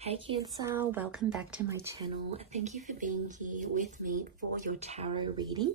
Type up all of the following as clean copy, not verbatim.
Hey Cancer, welcome back to my channel. Thank you for being here with me for your tarot reading.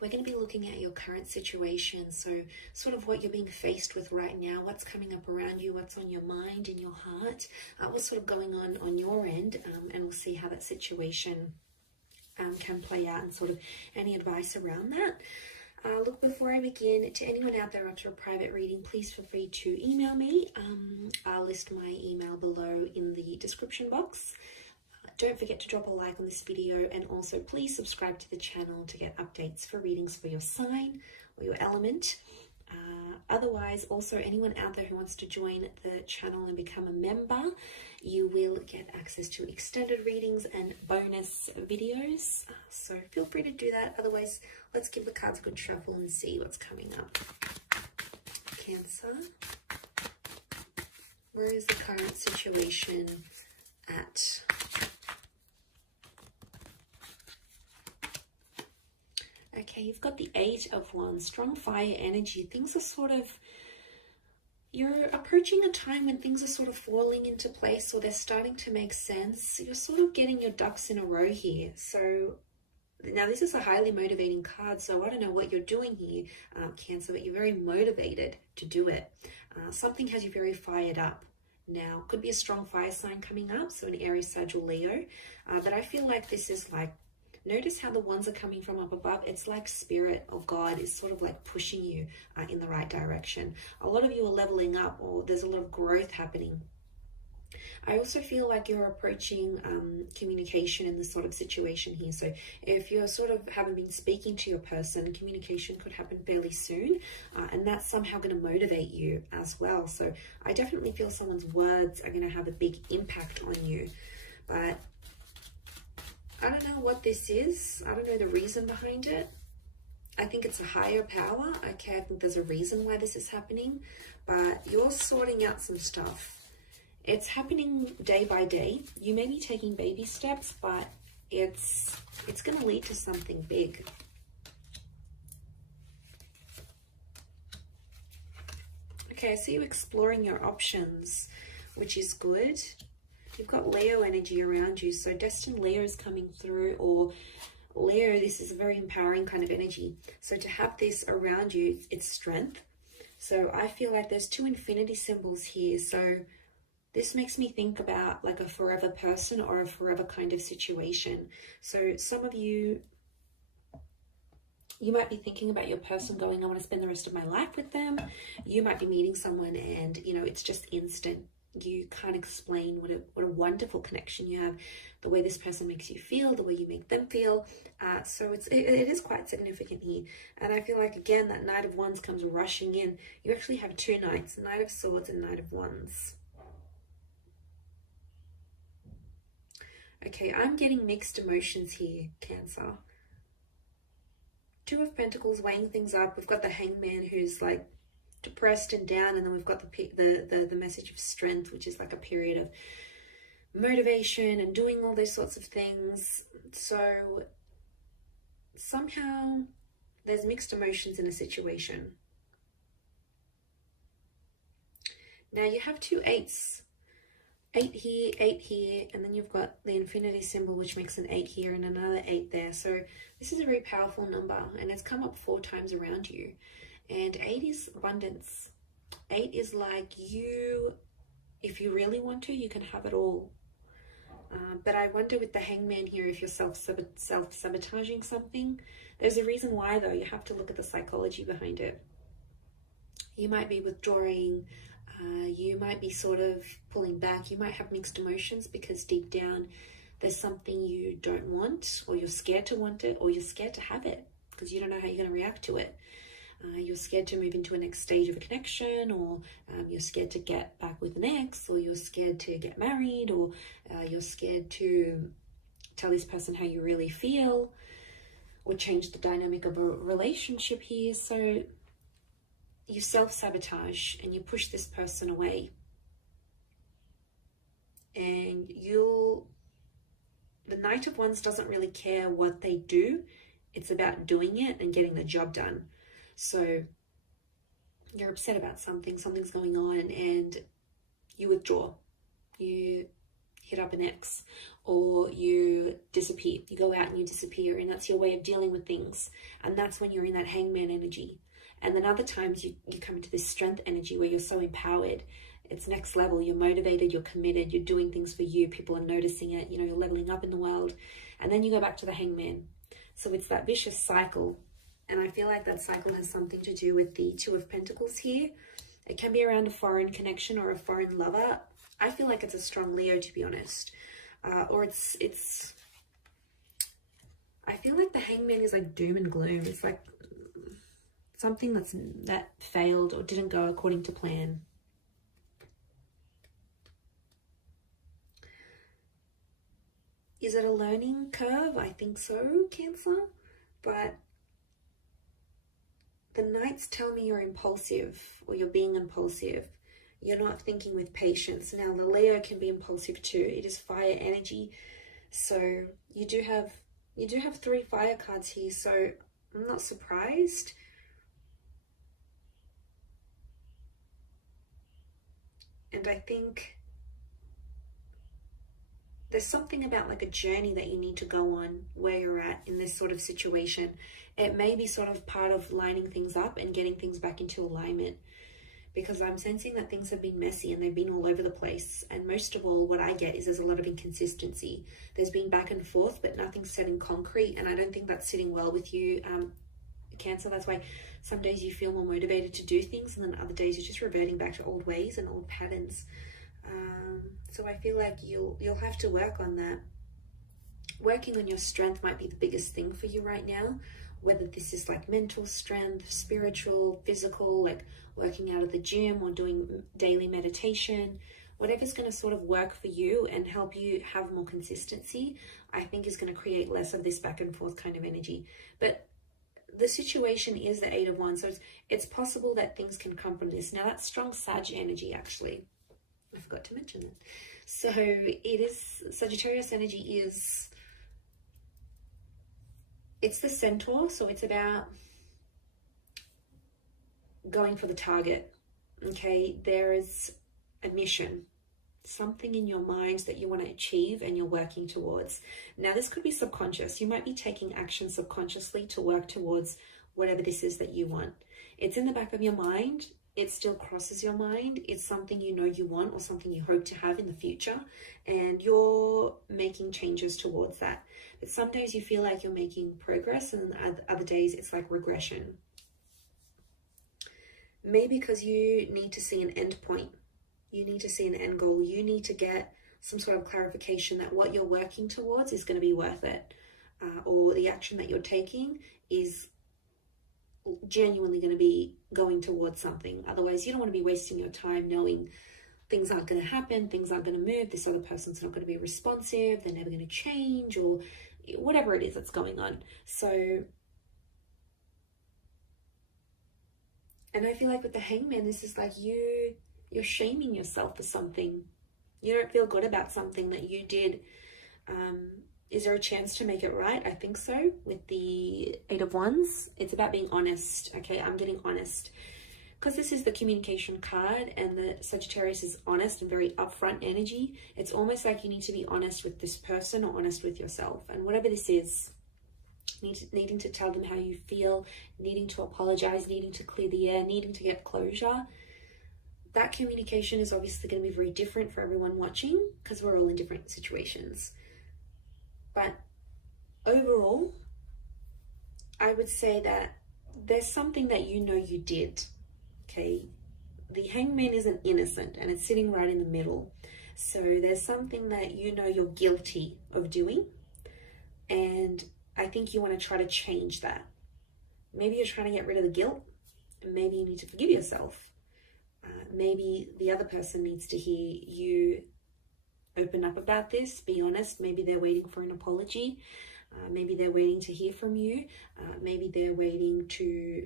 We're going to be looking at your current situation, so sort of what you're being faced with right now, what's coming up around you, what's on your mind and your heart, what's sort of going on your end, and we'll see how that situation can play out and sort of any advice around that. Look, before I begin, to anyone out there after a private reading, please feel free to email me. I'll list my email below in the description box. Don't forget to drop a like on this video, and also please subscribe to the channel to get updates for readings for your sign or your element. Otherwise, also anyone out there who wants to join the channel and become a member, you will get access to extended readings and bonus videos. So feel free to do that. Otherwise, let's give the cards a good shuffle and see what's coming up. Cancer, where is the current situation at? Okay, you've got the 8 of Wands, strong fire energy. Things are sort of, you're approaching a time when things are sort of falling into place, or they're starting to make sense. You're sort of getting your ducks in a row here. So now this is a highly motivating card, so I don't know what you're doing here, Cancer, but you're very motivated to do it. Something has you very fired up. Now, could be a strong fire sign coming up, so an Aries, Sag, or Leo. But I feel like this is like, notice how the ones are coming from up above. It's like spirit or God is sort of like pushing you in the right direction. A lot of you are leveling up, or there's a lot of growth happening. I also feel like you're approaching communication in this sort of situation here. So if you're sort of haven't been speaking to your person, communication could happen fairly soon, and that's somehow going to motivate you as well. So I definitely feel someone's words are going to have a big impact on you. But I don't know what this is. I don't know the reason behind it. I think it's a higher power. Okay, I think there's a reason why this is happening, but you're sorting out some stuff. It's happening day by day. You may be taking baby steps, but it's going to lead to something big. Okay, I see you exploring your options, which is good. You've got Leo energy around you, so destined Leo is coming through, or Leo, this is a very empowering kind of energy. So to have this around you, it's strength. So I feel like there's 2 infinity symbols here. So this makes me think about like a forever person or a forever kind of situation. So some of you might be thinking about your person going, I want to spend the rest of my life with them. You might be meeting someone and, you know, it's just instant. You can't explain what a wonderful connection you have, the way this person makes you feel, the way you make them feel. So it is quite significant here. And I feel like, again, that Knight of Wands comes rushing in. You actually have 2 Knights, Knight of Swords and Knight of Wands. Okay, I'm getting mixed emotions here, Cancer. 2 of Pentacles weighing things up. We've got the Hangman who's like depressed and down, and then we've got the message of strength, which is like a period of motivation and doing all those sorts of things. So somehow there's mixed emotions in a situation. Now you have 2 8s, 8 here, 8 here, and then you've got the infinity symbol, which makes an 8 here and another 8 there. So this is a very powerful number, and it's come up 4 times around you. And 8 is abundance. 8 is like, you, if you really want to, you can have it all. But I wonder with the Hangman here, if you're self-sabotaging something. There's a reason why, though. You have to look at the psychology behind it. You might be withdrawing. You might be sort of pulling back. You might have mixed emotions because deep down there's something you don't want, or you're scared to want it, or you're scared to have it because you don't know how you're going to react to it. You're scared to move into a next stage of a connection, or you're scared to get back with an ex, or you're scared to get married, or you're scared to tell this person how you really feel, or change the dynamic of a relationship here. So you self-sabotage and you push this person away. And the Knight of Wands doesn't really care what they do. It's about doing it and getting the job done. So you're upset about something's going on, and you withdraw. You hit hit up an ex, or you disappear. You go out and you disappear, and that's your way of dealing with things. And that's when you're in that hangman energy. And then other times you come into this strength energy where you're so empowered. It's next level. You're motivated, you're committed, you're doing things for you. People are noticing it. You know, you're leveling up in the world. And then you go back to the hangman. So it's that vicious cycle. And I feel like that cycle has something to do with the Two of Pentacles here. It can be around a foreign connection or a foreign lover. I feel like it's a strong Leo, to be honest. Or it's I feel like the hangman is like doom and gloom. It's like something that failed or didn't go according to plan. Is it a learning curve? I think so, Cancer. But the Knights tell me you're impulsive, or you're being impulsive. You're not thinking with patience. Now, the Leo can be impulsive too. It is fire energy. So you do have 3 fire cards here. So I'm not surprised. And I think there's something about like a journey that you need to go on where you're at in this sort of situation. It may be sort of part of lining things up and getting things back into alignment, because I'm sensing that things have been messy and they've been all over the place. And most of all, what I get is there's a lot of inconsistency. There's been back and forth, but nothing's set in concrete. And I don't think that's sitting well with you, Cancer. That's why some days you feel more motivated to do things, and then other days you're just reverting back to old ways and old patterns. So I feel like you'll have to work on that. Working on your strength might be the biggest thing for you right now, whether this is like mental strength, spiritual, physical, like working out at the gym or doing daily meditation. Whatever's going to sort of work for you and help you have more consistency, I think is going to create less of this back and forth kind of energy. But the situation is the 8 of Wands, so it's possible that things can come from this. Now, that's strong Sag energy, actually. I forgot to mention that. So it is, Sagittarius energy is, it's the centaur, so it's about going for the target. Okay, there is a mission, something in your mind that you want to achieve and you're working towards. Now, this could be subconscious. You might be taking action subconsciously to work towards whatever this is that you want. It's in the back of your mind. It still crosses your mind. It's something you know you want or something you hope to have in the future, and you're making changes towards that. But some days you feel like you're making progress, and other days it's like regression. Maybe because you need to see an end point. You need to see an end goal. You need to get some sort of clarification that what you're working towards is going to be worth it, or the action that you're taking is genuinely going to be going towards something. Otherwise, you don't want to be wasting your time knowing things aren't going to happen, things aren't going to move, this other person's not going to be responsive, they're never going to change, or whatever it is that's going on. So, and I feel like with the Hangman, this is like you're shaming yourself for something. You don't feel good about something that you did. Is there a chance to make it right? I think so. With the 8 of Wands, it's about being honest. Okay, I'm getting honest. Because this is the communication card, and the Sagittarius is honest and very upfront energy. It's almost like you need to be honest with this person or honest with yourself. And whatever this is, needing to tell them how you feel, needing to apologize, needing to clear the air, needing to get closure. That communication is obviously going to be very different for everyone watching, because we're all in different situations. But overall, I would say that there's something that you know you did, okay? The Hangman isn't innocent, and it's sitting right in the middle. So there's something that you know you're guilty of doing, and I think you want to try to change that. Maybe you're trying to get rid of the guilt, and maybe you need to forgive yourself. Maybe the other person needs to hear you open up about this, be honest. Maybe they're waiting for an apology. Maybe they're waiting to hear from you. Maybe they're waiting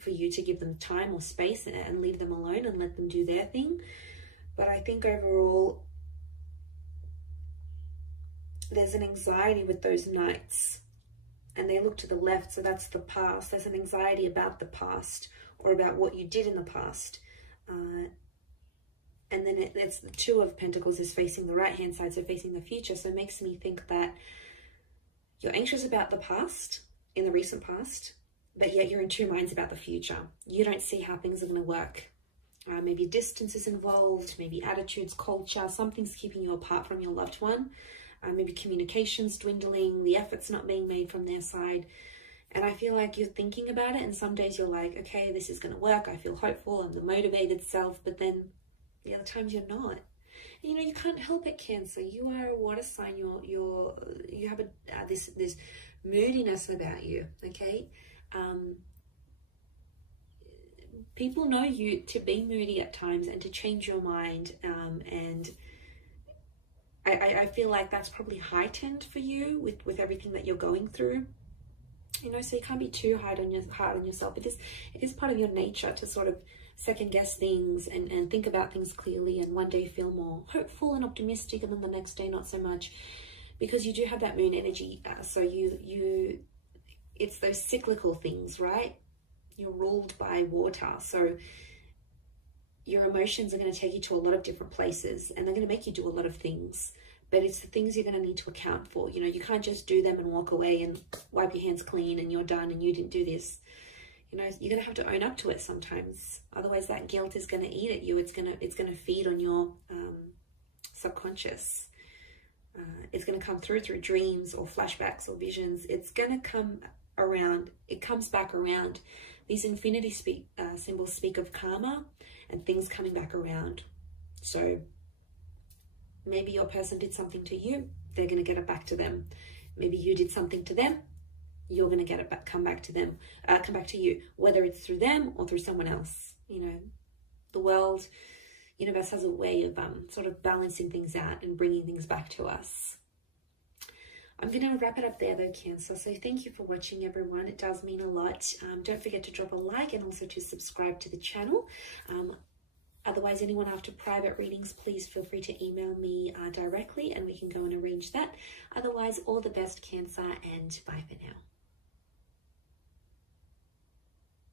for you to give them time or space and leave them alone and let them do their thing. But I think overall, there's an anxiety with those Knights, and they look to the left, so that's the past. There's an anxiety about the past, or about what you did in the past. and then it's the Two of Pentacles is facing the right-hand side, so facing the future. So it makes me think that you're anxious about the past, in the recent past, but yet you're in two minds about the future. You don't see how things are going to work. Maybe distance is involved, maybe attitudes, culture, something's keeping you apart from your loved one. Maybe communication's dwindling, the effort's not being made from their side. And I feel like you're thinking about it, and some days you're like, okay, this is going to work. I feel hopeful. I'm the motivated self. But then the other times you're not. And, you know, you can't help it, Cancer. You are a water sign. You have this moodiness about you. Okay. People know you to be moody at times and to change your mind. And I feel like that's probably heightened for you with everything that you're going through. You know, so you can't be too hard on yourself. It is part of your nature to sort of second guess things and think about things clearly, and one day feel more hopeful and optimistic, and then the next day not so much, because you do have that moon energy. So it's those cyclical things, right? You're ruled by water, so your emotions are going to take you to a lot of different places, and they're going to make you do a lot of things. But it's the things you're going to need to account for. You know, you can't just do them and walk away and wipe your hands clean and you're done and you didn't do this. You know, you're going to have to own up to it sometimes. Otherwise, that guilt is going to eat at you. It's going to feed on your subconscious. It's going to come through dreams or flashbacks or visions. It's going to come around. It comes back around. These infinity symbols speak of karma and things coming back around. So maybe your person did something to you, they're going to get it back to them. Maybe you did something to them, you're going to get it back, come back to you, whether it's through them or through someone else. You know, the world, universe has a way of sort of balancing things out and bringing things back to us. I'm going to wrap it up there though, Cancer. So thank you for watching, everyone. It does mean a lot. Don't forget to drop a like and also to subscribe to the channel. Otherwise, anyone after private readings, please feel free to email me directly and we can go and arrange that. Otherwise, all the best, Cancer, and bye for now.